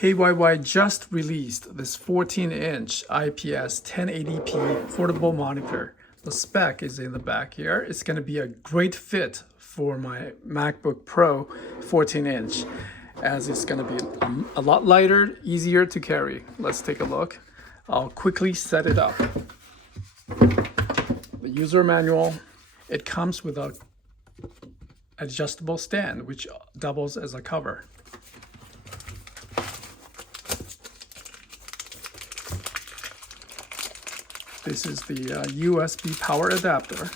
KYY just released this 14-inch IPS 1080p portable monitor. The spec is in the back here. It's going to be a great fit for my MacBook Pro 14-inch, as it's going to be a lot lighter, easier to carry. Let's take a look. I'll quickly set it up. The user manual, it comes with a adjustable stand which doubles as a cover. This is the USB power adapter.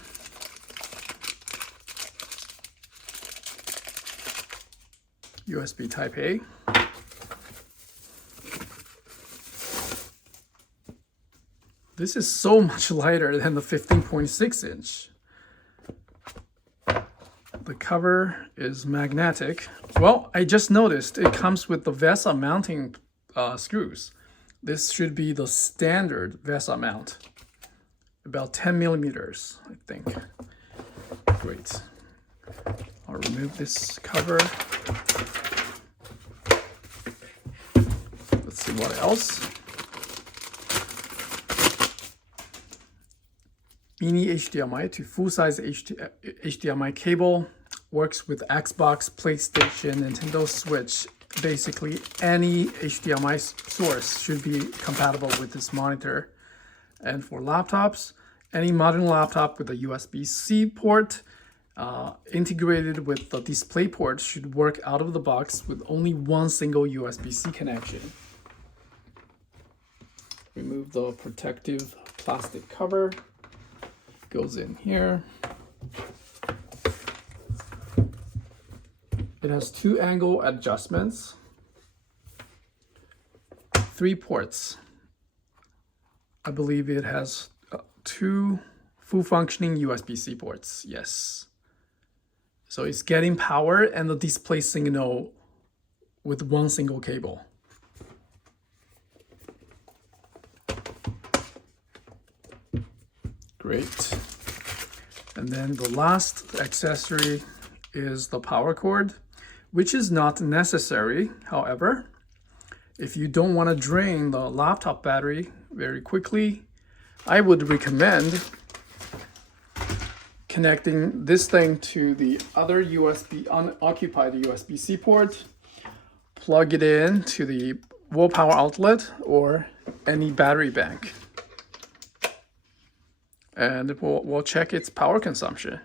USB Type A. This is so much lighter than the 15.6 inch. The cover is magnetic. Well, I just noticed it comes with the VESA mounting screws. This should be the standard VESA mount. About 10 millimeters, I think. Great. I'll remove this cover. Let's see what else. Mini HDMI to full-size HDMI cable. Works with Xbox, PlayStation, Nintendo Switch. Basically, any HDMI source should be compatible with this monitor. And for laptops, any modern laptop with a USB-C port integrated with the display port should work out of the box with only one single USB-C connection. Remove the protective plastic cover. Goes in here. It has 2 angle adjustments, 3 ports. I believe it has 2 full functioning USB-C ports. Yes. So it's getting power and the display signal with one single cable. Great. And then the last accessory is the power cord, which is not necessary. However, if you don't want to drain the laptop battery very quickly, I would recommend connecting this thing to the other unoccupied USB-C port, plug it in to the wall power outlet or any battery bank. And we'll check its power consumption.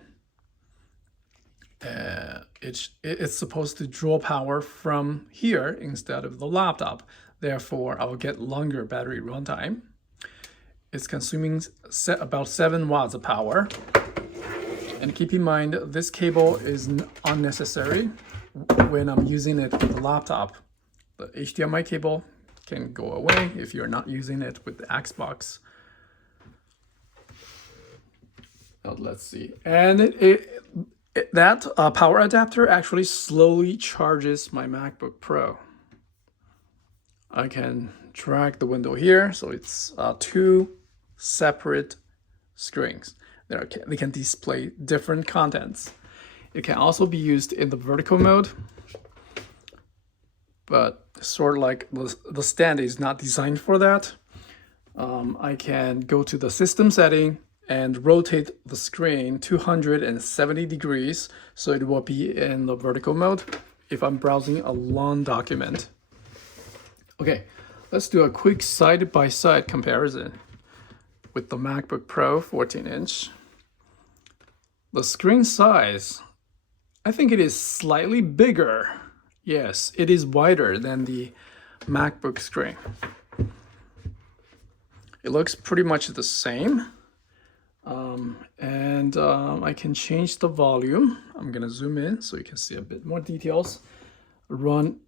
It's supposed to draw power from here instead of the laptop. Therefore, I will get longer battery runtime. It's consuming about 7 watts of power. And keep in mind, this cable is unnecessary when I'm using it with the laptop. The HDMI cable can go away if you're not using it with the Xbox. Let's see. And that power adapter actually slowly charges my MacBook Pro. I can drag the window here, so it's 2 separate screens. They can display different contents. It can also be used in the vertical mode, but sort of like the stand is not designed for that. I can go to the system setting and rotate the screen 270 degrees, so it will be in the vertical mode if I'm browsing a long document. Okay, let's do a quick side-by-side comparison with the MacBook Pro 14-inch. The screen size, I think it is slightly bigger. Yes, it is wider than the MacBook screen. It looks pretty much the same. I can change the volume. I'm gonna zoom in so you can see a bit more details. Run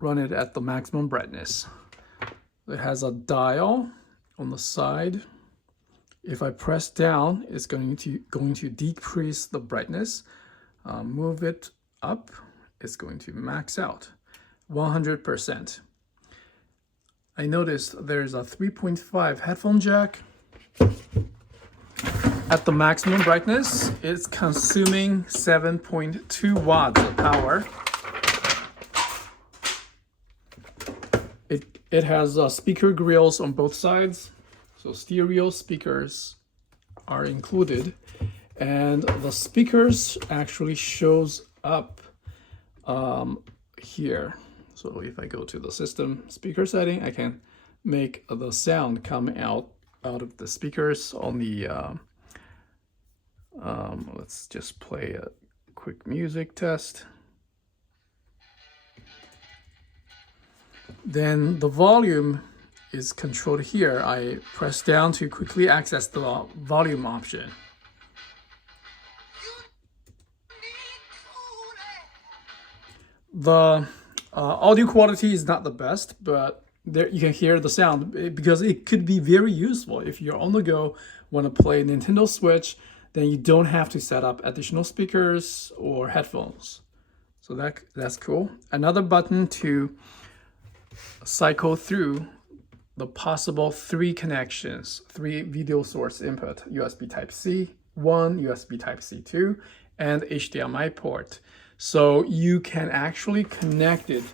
it at the maximum brightness. It has a dial on the side. If I press down, it's going to decrease the brightness. Move it up, it's going to max out 100%. I noticed there's a 3.5 headphone jack. At the maximum brightness, it's consuming 7.2 watts of power. It has speaker grills on both sides, so stereo speakers are included, and the speakers actually shows up here. So if I go to the system speaker setting, I can make the sound come out of the speakers on the let's just play a quick music test. Then the volume is controlled here. I press down to quickly access the volume option. The audio quality is not the best, but there you can hear the sound because it could be very useful if you're on the go, want to play Nintendo Switch, then you don't have to set up additional speakers or headphones. So that's cool. Another button to cycle through the possible 3 connections, 3 video source input: USB Type-C, 1 USB Type-C 2, and HDMI port. So you can actually connect it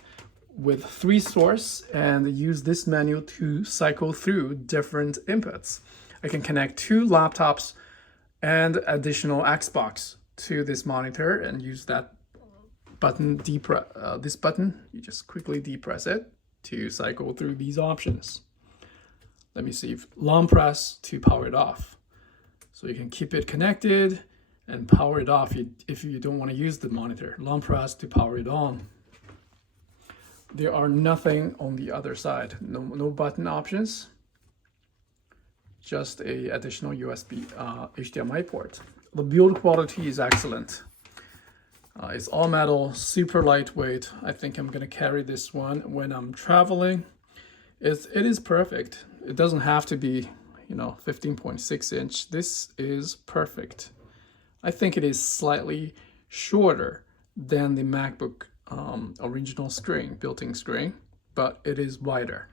with 3 sources and use this menu to cycle through different inputs. I can connect 2 laptops and additional Xbox to this monitor and use that button, this button. You just quickly depress it to cycle through these options. Let me see if long press to power it off. So you can keep it connected and power it off if you don't want to use the monitor. Long press to power it on. There are nothing on the other side. No button options. Just a additional USB HDMI port. The build quality is excellent. It's all metal, super lightweight. I think I'm gonna carry this one when I'm traveling. It is perfect. It doesn't have to be, 15.6 inch. This is perfect. I think it is slightly shorter than the MacBook original screen, built-in screen, but it is wider.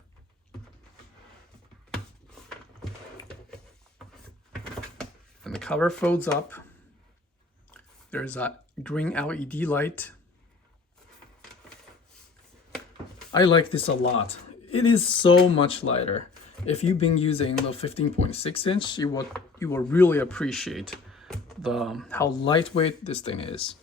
And the cover folds up. There's a green LED light. I like this a lot. It is so much lighter. If you've been using the 15.6 inch, you will really appreciate how lightweight this thing is.